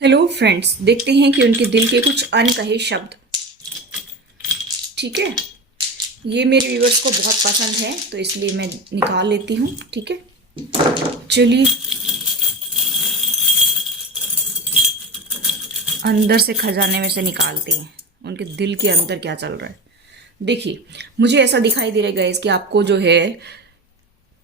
Hello friends, देखते हैं कि उनके दिल के कुछ अनकहे शब्द। ठीक है, ये मेरे व्यूअर्स को बहुत पसंद है तो इसलिए मैं निकाल लेती हूँ। ठीक है, चलिए अंदर से खजाने में से निकालते हैं उनके दिल के अंदर क्या चल रहा है। देखिए, मुझे ऐसा दिखाई दे रहा है गाइस कि आपको जो है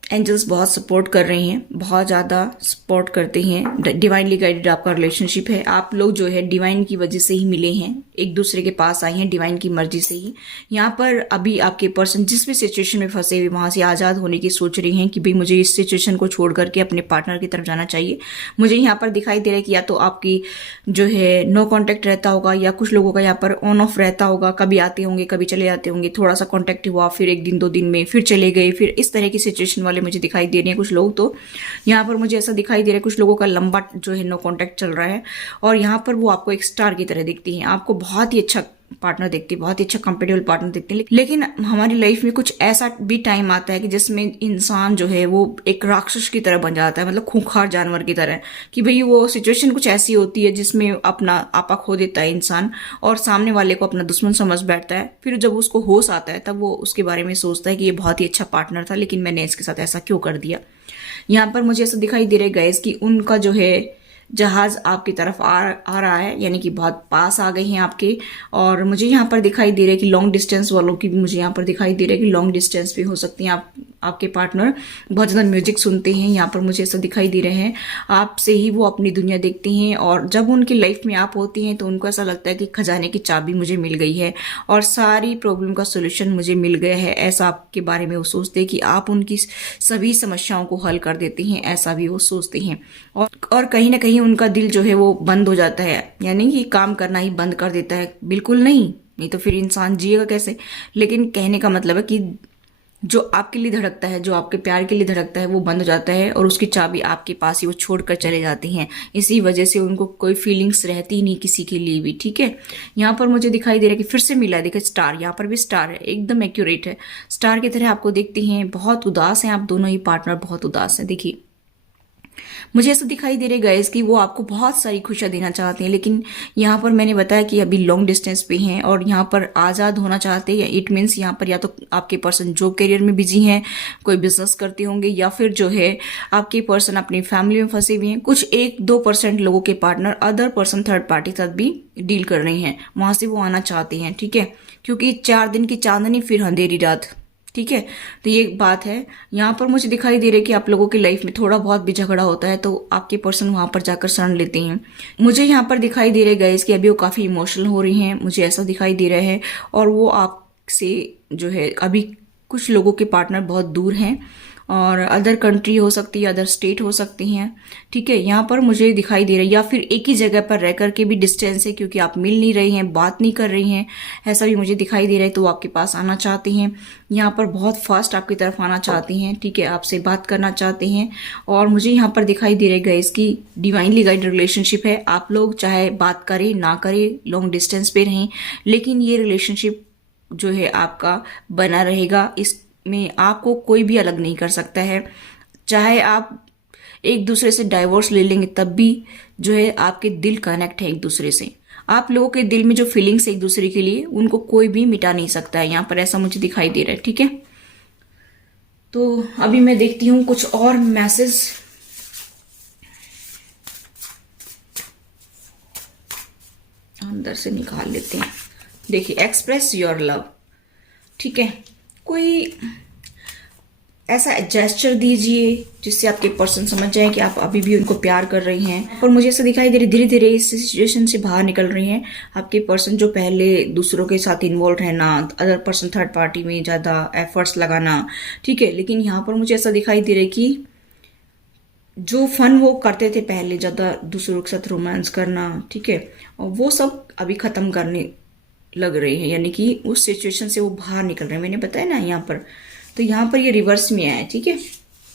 एंजल्स बहुत सपोर्ट कर रही हैं, बहुत ज़्यादा सपोर्ट करते हैं। डिवाइनली गाइडेड आपका रिलेशनशिप है। आप लोग जो है डिवाइन की वजह से ही मिले हैं, एक दूसरे के पास आए हैं डिवाइन की मर्जी से ही। यहाँ पर अभी आपके पर्सन जिस भी सिचुएशन में फंसे हुए वहाँ से आज़ाद होने की सोच रही हैं कि भाई मुझे इस सिचुएशन को छोड़ करके अपने पार्टनर की तरफ जाना चाहिए। मुझे यहाँ पर दिखाई दे रहा है कि या तो आपकी जो है नो कॉन्टैक्ट रहता होगा या कुछ लोगों का यहाँ पर ऑन ऑफ रहता होगा। कभी आते होंगे, कभी चले जाते होंगे, थोड़ा सा कॉन्टैक्ट हुआ, फिर एक दिन दो दिन में फिर चले गए, फिर इस तरह की सिचुएशन वाले मुझे दिखाई दे रहे हैं कुछ लोग। तो यहाँ पर मुझे ऐसा दिखाई दे रहा है कुछ लोगों का लंबा जो है नो कांटेक्ट चल रहा है और यहाँ पर वो आपको एक स्टार की तरह दिखती हैं। आपको बहुत ही अच्छा पार्टनर देखती है, बहुत ही अच्छा कंपेटेबल पार्टनर देखते हैं। लेकिन हमारी लाइफ में कुछ ऐसा भी टाइम आता है कि जिसमें इंसान जो है वो एक राक्षस की तरह बन जाता है, मतलब खूंखार जानवर की तरह, कि भाई वो सिचुएशन कुछ ऐसी होती है जिसमें अपना आपा खो देता है इंसान और सामने वाले को अपना दुश्मन समझ बैठता है। फिर जब उसको होश आता है तब वो उसके बारे में सोचता है कि ये बहुत ही अच्छा पार्टनर था, लेकिन मैंने इसके साथ ऐसा क्यों कर दिया। यहाँ पर मुझे ऐसा दिखाई दे रहा है गाइस कि उनका जो है जहाज आपकी तरफ आ रहा है, यानी कि बहुत पास आ गए हैं आपके। और मुझे यहाँ पर दिखाई दे रहा है कि लॉन्ग डिस्टेंस वालों की भी मुझे यहाँ पर दिखाई दे रहा है कि लॉन्ग डिस्टेंस भी हो सकती हैं आपके पार्टनर बहुत ज़्यादा म्यूजिक सुनते हैं। यहाँ पर मुझे ऐसा दिखाई दे रहे हैं आपसे ही वो अपनी दुनिया देखते हैं और जब उनकी लाइफ में आप होती हैं तो उनको ऐसा लगता है कि खजाने की चाबी मुझे मिल गई है और सारी प्रॉब्लम का सोल्यूशन मुझे मिल गया है। ऐसा आपके बारे में वो सोचते हैं कि आप उनकी सभी समस्याओं को हल कर देते हैं, ऐसा भी वो सोचते हैं। और कहीं ना कहीं उनका दिल जो है वो बंद हो जाता है, यानी कि काम करना ही बंद कर देता है। बिल्कुल नहीं तो फिर इंसान जिएगा कैसे। लेकिन कहने का मतलब है कि जो आपके लिए धड़कता है, जो आपके प्यार के लिए धड़कता है, वो बंद हो जाता है और उसकी चाबी आपके पास ही वो छोड़कर चले जाते हैं। इसी वजह से उनको कोई फीलिंग्स रहती ही नहीं किसी के लिए भी। ठीक है, यहाँ पर मुझे दिखाई दे रहा है कि फिर से मिला है, देखिए स्टार, यहाँ पर भी स्टार है, एकदम एक्यूरेट है। स्टार की तरह आपको देखते हैं, बहुत उदास हैं आप दोनों ही पार्टनर, बहुत उदास हैं। देखिए, मुझे ऐसा दिखाई दे रहा है गाइस कि वो आपको बहुत सारी खुशियां देना चाहते हैं, लेकिन यहाँ पर मैंने बताया कि अभी लॉन्ग डिस्टेंस पे हैं और यहाँ पर आज़ाद होना चाहते हैं। इट मीन्स यहाँ पर या तो आपके पर्सन जॉब करियर में बिजी हैं, कोई बिजनेस करते होंगे, या फिर जो है आपके पर्सन अपनी फैमिली में फंसे हुए हैं। कुछ 1-2% लोगों के partner other person third party के साथ भी डील कर रहे हैं, वहां से वो आना चाहते हैं। ठीक है, क्योंकि 4 दिन की चांदनी फिर अंधेरी रात। ठीक है, तो ये एक बात है। यहाँ पर मुझे दिखाई दे रहा है कि आप लोगों की लाइफ में थोड़ा बहुत भी झगड़ा होता है तो आपके पर्सन वहां पर जाकर शरण लेते हैं। मुझे यहाँ पर दिखाई दे रहा है गाइस कि अभी वो काफी इमोशनल हो रही हैं, मुझे ऐसा दिखाई दे रहा है। और वो आपसे जो है अभी कुछ लोगों के पार्टनर बहुत दूर हैं और अदर कंट्री हो सकती है, अदर स्टेट हो सकती हैं। ठीक है, यहाँ पर मुझे दिखाई दे रहा है या फिर एक ही जगह पर रह करके भी डिस्टेंस है, क्योंकि आप मिल नहीं रही हैं, बात नहीं कर रही हैं, ऐसा भी मुझे दिखाई दे रहा है। तो वो आपके पास आना चाहते हैं, यहाँ पर बहुत फास्ट आपकी तरफ आना चाहते हैं। ठीक है, आपसे बात करना चाहते हैं। और मुझे यहाँ पर दिखाई दे रहा है इसकी डिवाइनली गाइड रिलेशनशिप है। आप लोग चाहे बात करें ना करें, लॉन्ग डिस्टेंस पे रहें, लेकिन ये रिलेशनशिप जो है आपका बना रहेगा। इसमें आपको कोई भी अलग नहीं कर सकता है। चाहे आप एक दूसरे से डाइवोर्स ले लेंगे तब भी जो है आपके दिल कनेक्ट है एक दूसरे से। आप लोगों के दिल में जो फीलिंग्स है एक दूसरे के लिए, उनको कोई भी मिटा नहीं सकता है। यहाँ पर ऐसा मुझे दिखाई दे रहा है। ठीक है, तो अभी मैं देखती हूँ कुछ और मैसेज। अंदर से निकाल लेते हैं। देखिए, एक्सप्रेस योर लव। ठीक है, कोई ऐसा जेस्चर दीजिए जिससे आपके पर्सन समझ जाए कि आप अभी भी उनको प्यार कर रही हैं। और मुझे ऐसा दिखाई दे रही धीरे धीरे इस सिचुएशन से बाहर निकल रही हैं आपके पर्सन, जो पहले दूसरों के साथ इन्वॉल्व रहना, अदर पर्सन थर्ड पार्टी में ज़्यादा एफर्ट्स लगाना। ठीक है, लेकिन यहाँ पर मुझे ऐसा दिखाई दे रहा है कि जो फन वो करते थे पहले, ज़्यादा दूसरों के साथ रोमांस करना, ठीक है, और वो सब अभी ख़त्म करने लग रहे हैं, यानी कि उस सिचुएशन से वो बाहर निकल रहे हैं। मैंने बताया ना यहाँ पर, तो यहाँ पर ये रिवर्स में आया है। ठीक है,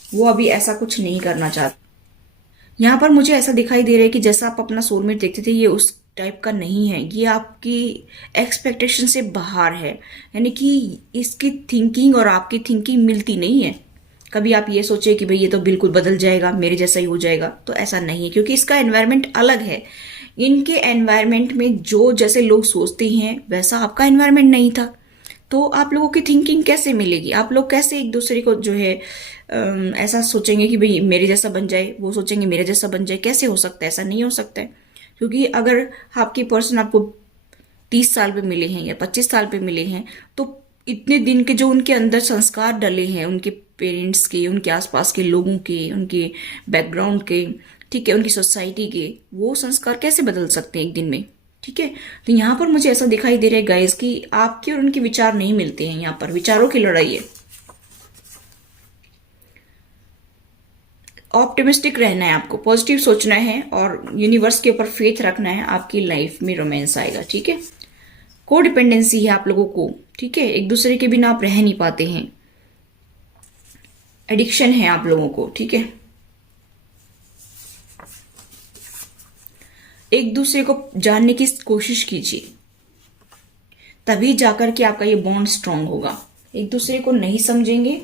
वो अभी ऐसा कुछ नहीं करना चाहते। यहाँ पर मुझे ऐसा दिखाई दे रहा है कि जैसा आप अपना सोलमेट देखते थे, ये उस टाइप का नहीं है। ये आपकी एक्सपेक्टेशन से बाहर है, यानी कि इसकी थिंकिंग और आपकी थिंकिंग मिलती नहीं है। कभी आप ये सोचे कि भाई ये तो बिल्कुल बदल जाएगा, मेरे जैसा ही हो जाएगा, तो ऐसा नहीं है, क्योंकि इसका एनवायरनमेंट अलग है। इनके एनवायरनमेंट में जो जैसे लोग सोचते हैं वैसा आपका एनवायरनमेंट नहीं था, तो आप लोगों की थिंकिंग कैसे मिलेगी? आप लोग कैसे एक दूसरे को जो है ऐसा सोचेंगे कि भाई मेरे जैसा बन जाए, वो सोचेंगे मेरे जैसा बन जाए? कैसे हो सकता है? ऐसा नहीं हो सकता है। क्योंकि अगर आपकी पर्सन आपको 30 साल पे मिले हैं या 25 साल पे मिले हैं, तो इतने दिन के जो उनके अंदर संस्कार डले हैं, उनके पेरेंट्स के, उनके आसपास के लोगों के, उनके बैकग्राउंड के, ठीक है, उनकी सोसाइटी के, वो संस्कार कैसे बदल सकते हैं एक दिन में? ठीक है। तो यहाँ पर मुझे ऐसा दिखाई दे रहा है गाइस कि आपके और उनके विचार नहीं मिलते हैं। यहाँ पर विचारों की लड़ाई है। ऑप्टिमिस्टिक रहना है आपको, पॉजिटिव सोचना है और यूनिवर्स के ऊपर फेथ रखना है। आपकी लाइफ में रोमांस आएगा। ठीक है। को डिपेंडेंसी है आप लोगों को। ठीक है। एक दूसरे के बिना आप रह नहीं पाते हैं। एडिक्शन है आप लोगों को। ठीक है। एक दूसरे को जानने की कोशिश कीजिए, तभी जाकर के आपका ये बॉन्ड स्ट्रांग होगा। एक दूसरे को नहीं समझेंगे।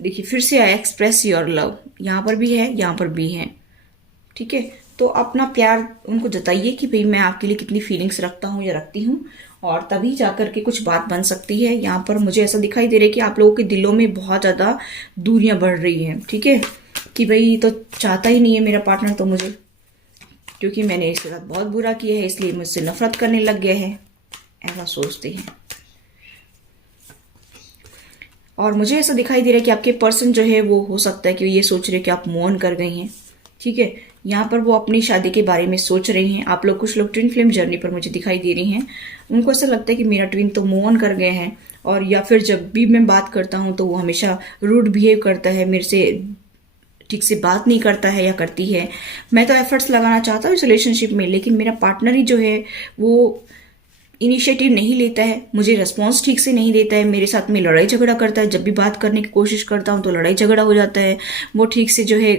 देखिए फिर से आया एक्सप्रेस योर लव, यहाँ पर भी है, यहाँ पर भी है। ठीक है। तो अपना प्यार उनको जताइए कि भाई मैं आपके लिए कितनी फीलिंग्स रखता हूँ या रखती हूँ, और तभी जाकर के कुछ बात बन सकती है। यहाँ पर मुझे ऐसा दिखाई दे रहा है कि आप लोगों के दिलों में बहुत ज़्यादा दूरियां बढ़ रही हैं। ठीक है। कि भाई तो चाहता ही नहीं है मेरा पार्टनर तो मुझे, क्योंकि मैंने इसके साथ बहुत बुरा किया है इसलिए मुझसे नफरत करने लग गया है, ऐसा सोचते हैं। और मुझे ऐसा दिखाई दे रहा है कि आपके पर्सन जो है वो हो सकता है कि ये सोच रहे कि आप मूव ऑन कर गई हैं। ठीक है। यहाँ पर वो अपनी शादी के बारे में सोच रहे हैं। आप लोग, कुछ लोग ट्विन फ्लेम जर्नी पर मुझे दिखाई दे रही हैं। उनको ऐसा लगता है कि मेरा ट्विन तो मूव ऑन कर गए हैं, और या फिर जब भी मैं बात करता हूँ तो वो हमेशा रूड बिहेव करता है, मेरे से ठीक से बात नहीं करता है या करती है। मैं तो एफर्ट्स लगाना चाहता हूँ इस रिलेशनशिप में, लेकिन मेरा पार्टनर ही जो है वो इनिशिएटिव नहीं लेता है, मुझे रिस्पॉन्स ठीक से नहीं देता है, मेरे साथ में लड़ाई झगड़ा करता है। जब भी बात करने की कोशिश करता हूँ तो लड़ाई झगड़ा हो जाता है। वो ठीक से जो है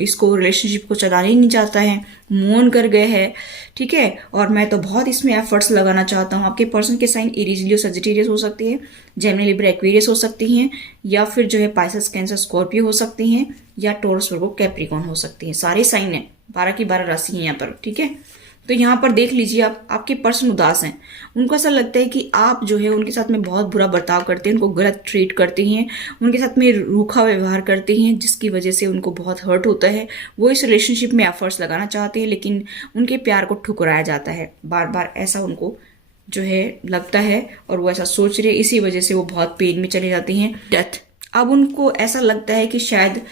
इसको रिलेशनशिप को चलाने ही नहीं चाहता है, मूव ऑन कर गए है। ठीक है। और मैं तो बहुत इसमें एफर्ट्स लगाना चाहता हूँ। आपके पर्सन के साइन एरीज लियो सजिटेरियस हो सकती है, जेमिनी लिब्रा एक्वेरियस हो सकती हैं, या फिर जो है पाइसेस कैंसर स्कॉर्पियो हो सकती हैं, या टॉरस वर्गो कैप्रिकॉन हो सकती हैं। सारे साइन है, 12 की 12 राशि है यहाँ पर। ठीक है। तो यहाँ पर देख लीजिए, आप, आपके पर्सन उदास हैं। उनको ऐसा लगता है कि आप जो है उनके साथ में बहुत बुरा बर्ताव करते हैं, उनको गलत ट्रीट करते हैं, उनके साथ में रूखा व्यवहार करते हैं, जिसकी वजह से उनको बहुत हर्ट होता है। वो इस रिलेशनशिप में एफर्ट्स लगाना चाहते हैं, लेकिन उनके प्यार को ठुकराया जाता है बार बार, ऐसा उनको जो है लगता है, और वो ऐसा सोच रहे हैं। इसी वजह से वो बहुत पेन में चले जाते हैं। डेथ, अब उनको ऐसा लगता है कि शायद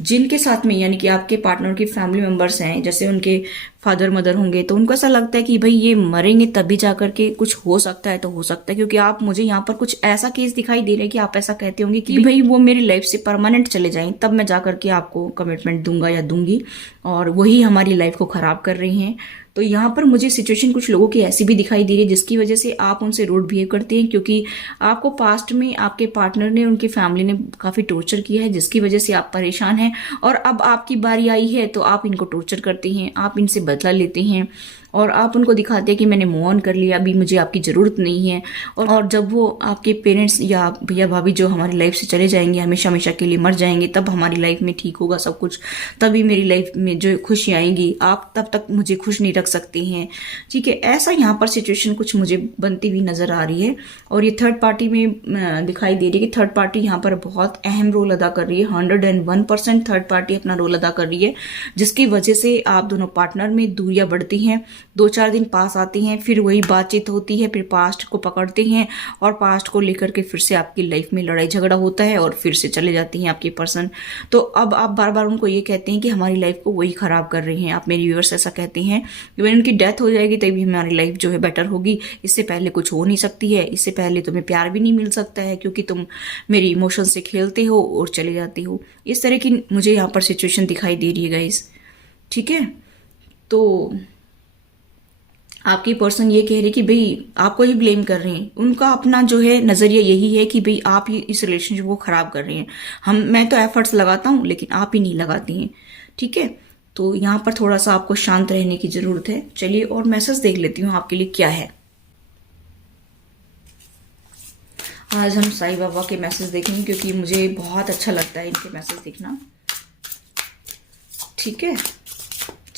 जिनके साथ में, यानी कि आपके पार्टनर की फैमिली मेंबर्स हैं, जैसे उनके फादर मदर होंगे, तो उनको ऐसा लगता है कि भाई ये मरेंगे तभी जाकर के कुछ हो सकता है। तो हो सकता है, क्योंकि आप, मुझे यहाँ पर कुछ ऐसा केस दिखाई दे रहा है कि आप ऐसा कहते होंगे कि भाई वो मेरी लाइफ से परमानेंट चले जाएं, तब मैं जाकर के आपको कमिटमेंट दूंगा या दूंगी, और वही हमारी लाइफ को खराब कर रही हैं। तो यहाँ पर मुझे सिचुएशन कुछ लोगों की ऐसी भी दिखाई दे रही है, जिसकी वजह से आप उनसे रूड बिहेव करते हैं, क्योंकि आपको पास्ट में आपके पार्टनर ने, उनकी फैमिली ने काफ़ी टॉर्चर किया है, जिसकी वजह से आप परेशान हैं। और अब आपकी बारी आई है तो आप इनको टॉर्चर करते हैं, आप इनसे बदला लेते हैं, और आप उनको दिखाते हैं कि मैंने मूव ऑन कर लिया, अभी मुझे आपकी ज़रूरत नहीं है। और जब वो आपके पेरेंट्स या भैया भाभी जो हमारी लाइफ से चले जाएंगे, हमेशा हमेशा के लिए मर जाएंगे, तब हमारी लाइफ में ठीक होगा सब कुछ, तभी मेरी लाइफ में जो खुशी आएगी। आप तब तक मुझे खुश नहीं रख सकती हैं। ठीक है। ऐसा यहाँ पर सिचुएशन कुछ मुझे बनती हुई नज़र आ रही है। और ये थर्ड पार्टी में दिखाई दे रही है कि थर्ड पार्टी यहाँ पर बहुत अहम रोल अदा कर रही है। 101% थर्ड पार्टी अपना रोल अदा कर रही है, जिसकी वजह से आप दोनों पार्टनर में दूरियां बढ़ती हैं। 2-4 दिन पास आती हैं, फिर वही बातचीत होती है, फिर पास्ट को पकड़ते हैं, और पास्ट को लेकर के फिर से आपकी लाइफ में लड़ाई झगड़ा होता है, और फिर से चले जाती हैं आपकी पर्सन। तो अब आप बार बार उनको ये कहते हैं कि हमारी लाइफ को वही खराब कर रही हैं। आप मेरे व्यूअर्स ऐसा कहते हैं कि when उनकी डेथ हो जाएगी तभी हमारी लाइफ जो है बेटर होगी, इससे पहले कुछ हो नहीं सकती है, इससे पहले तुम्हें प्यार भी नहीं मिल सकता है, क्योंकि तुम मेरी इमोशन से खेलते हो और चले जाती हो। इस तरह की मुझे यहाँ पर सिचुएशन दिखाई दे रही है गाइस। ठीक है। तो आपकी पर्सन ये कह रही कि भाई आपको ही ब्लेम कर रही हैं। उनका अपना जो है नज़रिया यही है कि भाई आप ही इस रिलेशनशिप को ख़राब कर रही हैं। मैं तो एफर्ट्स लगाता हूँ, लेकिन आप ही नहीं लगाती हैं। ठीक है। तो यहाँ पर थोड़ा सा आपको शांत रहने की ज़रूरत है। चलिए और मैसेज देख लेती हूँ आपके लिए क्या है। आज हम साईं बाबा के मैसेज देखेंगे, क्योंकि मुझे बहुत अच्छा लगता है इनके मैसेज देखना। ठीक है।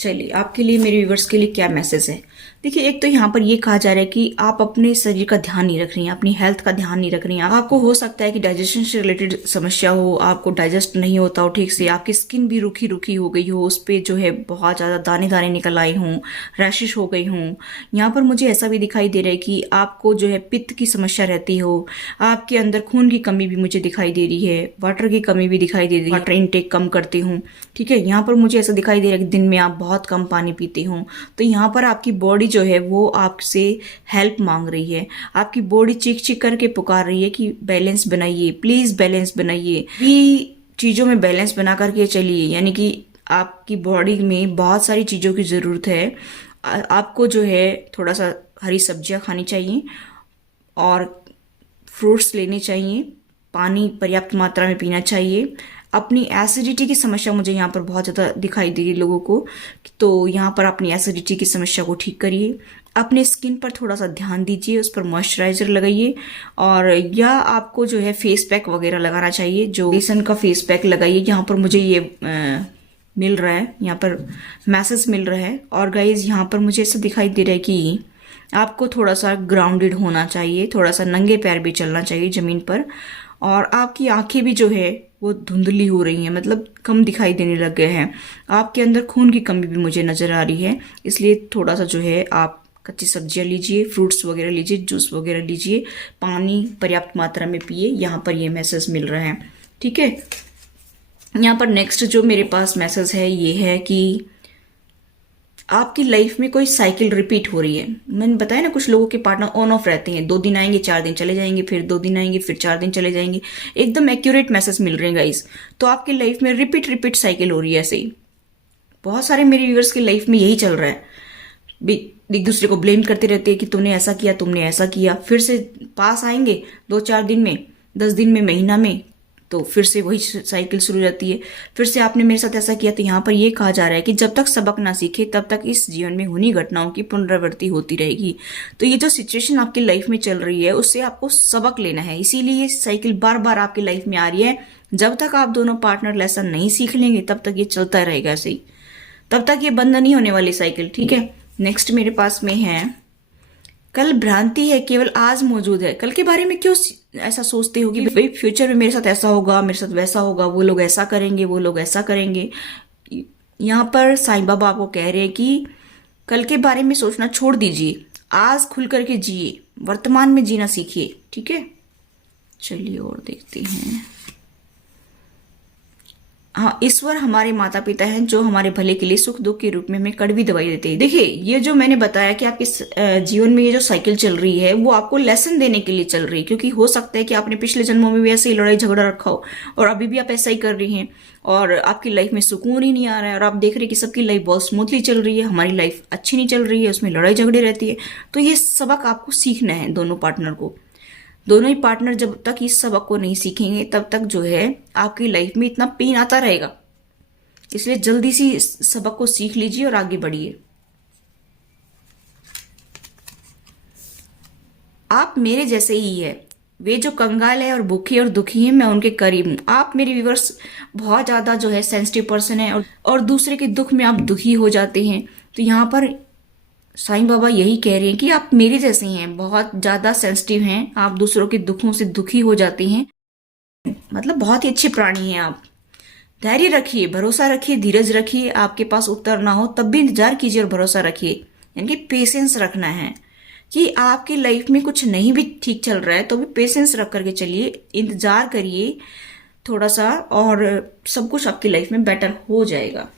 चलिए, आपके लिए, मेरे व्यूवर्स के लिए क्या मैसेज है। देखिए, एक तो यहाँ पर ये कहा जा रहा है कि आप अपने शरीर का ध्यान नहीं रख रही हैं, अपनी हेल्थ का ध्यान नहीं रख रही हैं। आपको हो सकता है कि डाइजेशन से रिलेटेड समस्या हो, आपको डाइजेस्ट नहीं होता हो ठीक से, आपकी स्किन भी रूखी रूखी हो गई हो, उस पर जो है बहुत ज़्यादा दाने दाने निकल आए हों, रैशेस हो गई हों। यहाँ पर मुझे ऐसा भी दिखाई दे रहा है कि आपको जो है पित्त की समस्या रहती हो, आपके अंदर खून की कमी भी मुझे दिखाई दे रही है, वाटर की कमी भी दिखाई दे रही है, वाटर इनटेक कम करती हूँ। ठीक है, यहाँ पर मुझे ऐसा दिखाई दे रहा है कि दिन में आप बहुत कम पानी पीते हो। तो यहाँ पर आपकी बॉडी जो है वो आपसे हेल्प मांग रही है, आपकी बॉडी चीख चीख करके पुकार रही है कि बैलेंस बनाइए, प्लीज बैलेंस बनाइए। भी चीजों में बैलेंस बना करके चलिए, यानी कि आपकी बॉडी में बहुत सारी चीजों की जरूरत है। आपको जो है थोड़ा सा हरी सब्जियां खानी चाहिए और फ्रूट्स लेने चाहिए, पानी पर्याप्त मात्रा में पीना चाहिए। अपनी एसिडिटी की समस्या मुझे यहाँ पर बहुत ज़्यादा दिखाई दे रही लोगों को, तो यहाँ पर अपनी एसिडिटी की समस्या को ठीक करिए। अपने स्किन पर थोड़ा सा ध्यान दीजिए, उस पर मॉइस्चराइजर लगाइए, और या आपको जो है फेस पैक वगैरह लगाना चाहिए, जो बेसन का फेस पैक लगाइए। यहाँ पर मुझे ये मिल रहा है, यहाँ पर मैसेज मिल रहा है। और गाइज, यहाँ पर मुझे ऐसा दिखाई दे रहा है कि आपको थोड़ा सा ग्राउंडेड होना चाहिए, थोड़ा सा नंगे पैर भी चलना चाहिए ज़मीन पर। और आपकी आंखें भी जो है वो धुंधली हो रही हैं, मतलब कम दिखाई देने लग गए हैं। आपके अंदर खून की कमी भी मुझे नज़र आ रही है, इसलिए थोड़ा सा जो है आप कच्ची सब्जियां लीजिए, फ्रूट्स वगैरह लीजिए, जूस वगैरह लीजिए, पानी पर्याप्त मात्रा में पिए। यहाँ पर ये मैसेज मिल रहा है। ठीक है, यहाँ पर नेक्स्ट जो मेरे पास मैसेज है ये है कि आपकी लाइफ में कोई साइकिल रिपीट हो रही है। मैंने बताया ना, कुछ लोगों के पार्टनर ऑन ऑफ रहते हैं, 2 दिन आएंगे 4 दिन चले जाएंगे, फिर 2 दिन आएंगे फिर 4 दिन चले जाएंगे। एकदम एक्यूरेट मैसेज मिल रहे हैं गाइस। तो आपकी लाइफ में रिपीट साइकिल हो रही है ऐसे ही। बहुत सारे मेरे व्यूअर्स की लाइफ में यही चल रहा है, एक दूसरे को ब्लेम करते रहते हैं कि तुमने ऐसा किया, तुमने ऐसा किया। फिर से पास आएंगे 2-4 दिन में, 10 दिन में, महीना में, तो फिर से वही साइकिल शुरू हो जाती है। फिर से आपने मेरे साथ ऐसा किया। तो यहाँ पर ये कहा जा रहा है कि जब तक सबक ना सीखे तब तक इस जीवन में उन्हीं घटनाओं की पुनरावृत्ति होती रहेगी। तो ये जो सिचुएशन आपकी लाइफ में चल रही है उससे आपको सबक लेना है, इसीलिए ये साइकिल बार बार आपकी लाइफ में आ रही है। जब तक आप दोनों पार्टनर लेसन नहीं सीख लेंगे तब तक ये चलता रहेगा ऐसे ही, तब तक ये बंद नहीं होने वाली साइकिल। ठीक है, नेक्स्ट मेरे पास में है, कल भ्रांति है केवल आज मौजूद है। कल के बारे में क्यों ऐसा सोचते हो कि भाई फ्यूचर में मेरे साथ ऐसा होगा, मेरे साथ वैसा होगा, वो लोग ऐसा करेंगे, वो लोग ऐसा करेंगे। यहाँ पर साईं बाबा आपको कह रहे हैं कि कल के बारे में सोचना छोड़ दीजिए, आज खुल करके जिए, वर्तमान में जीना सीखिए। ठीक है, चलिए और देखते हैं। हाँ, ईश्वर हमारे माता पिता हैं जो हमारे भले के लिए सुख दुख के रूप में हमें कड़वी दवाई देते हैं। देखिए, ये जो मैंने बताया कि आपके जीवन में ये जो साइकिल चल रही है वो आपको लेसन देने के लिए चल रही है, क्योंकि हो सकता है कि आपने पिछले जन्मों में भी ऐसे ही लड़ाई झगड़ा रखा हो और अभी भी आप ऐसा ही कर रही हैं और आपकी लाइफ में सुकून ही नहीं आ रहा है, और आप देख रहे हैं कि सबकी लाइफ बहुत स्मूथली चल रही है, हमारी लाइफ अच्छी नहीं चल रही है, उसमें लड़ाई झगड़े रहती है। तो ये सबक आपको सीखना है दोनों पार्टनर को। दोनों ही पार्टनर जब तक इस सबक को नहीं सीखेंगे तब तक जो है आपकी लाइफ में इतना पेन आता रहेगा। इसलिए जल्दी से इस सबक को सीख लीजिए और आगे बढ़िए। आप मेरे जैसे ही है, वे जो कंगाल है और भूखे और दुखी हैं मैं उनके करीब हूँ। आप मेरे व्यूवर्स बहुत ज्यादा जो है सेंसिटिव पर्सन है और दूसरे के दुख में आप दुखी हो जाते हैं। तो यहाँ पर साईं बाबा यही कह रहे हैं कि आप मेरे जैसे हैं, बहुत ज्यादा सेंसिटिव हैं, आप दूसरों के दुखों से दुखी हो जाते हैं, मतलब बहुत ही अच्छे प्राणी हैं आप। धैर्य रखिए, भरोसा रखिए, धीरज रखिए। आपके पास उत्तर ना हो तब भी इंतजार कीजिए और भरोसा रखिए, यानी कि पेशेंस रखना है कि आपकी लाइफ में कुछ नहीं भी ठीक चल रहा है तो भी पेशेंस रख करके चलिए, इंतजार करिए थोड़ा सा और सब कुछ आपकी लाइफ में बेटर हो जाएगा।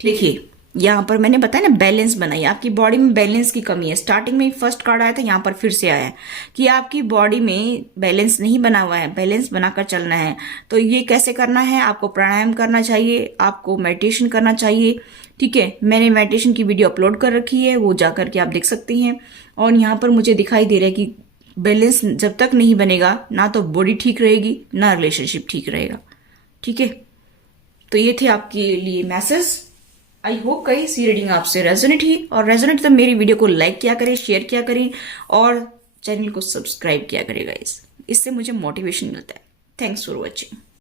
देखिए, यहाँ पर मैंने बताया ना, बैलेंस बनाइए। आपकी बॉडी में बैलेंस की कमी है। स्टार्टिंग में फर्स्ट कार्ड आया था, यहाँ पर फिर से आया है कि आपकी बॉडी में बैलेंस नहीं बना हुआ है, बैलेंस बनाकर चलना है। तो ये कैसे करना है? आपको प्राणायाम करना चाहिए, आपको मेडिटेशन करना चाहिए। ठीक है, मैंने मेडिटेशन की वीडियो अपलोड कर रखी है, वो जा करके आप देख सकती हैं। और यहाँ पर मुझे दिखाई दे रहा है कि बैलेंस जब तक नहीं बनेगा ना तो बॉडी ठीक रहेगी ना रिलेशनशिप ठीक रहेगा। ठीक है, तो ये थे आपके लिए मैसेज। आई होप कहीं सी रीडिंग आपसे रेजोनेट हुई, और रेजोनेट तो मेरी वीडियो को लाइक किया करें, शेयर किया करें और चैनल को सब्सक्राइब किया करेगा। इससे मुझे मोटिवेशन मिलता है। Thanks for watching.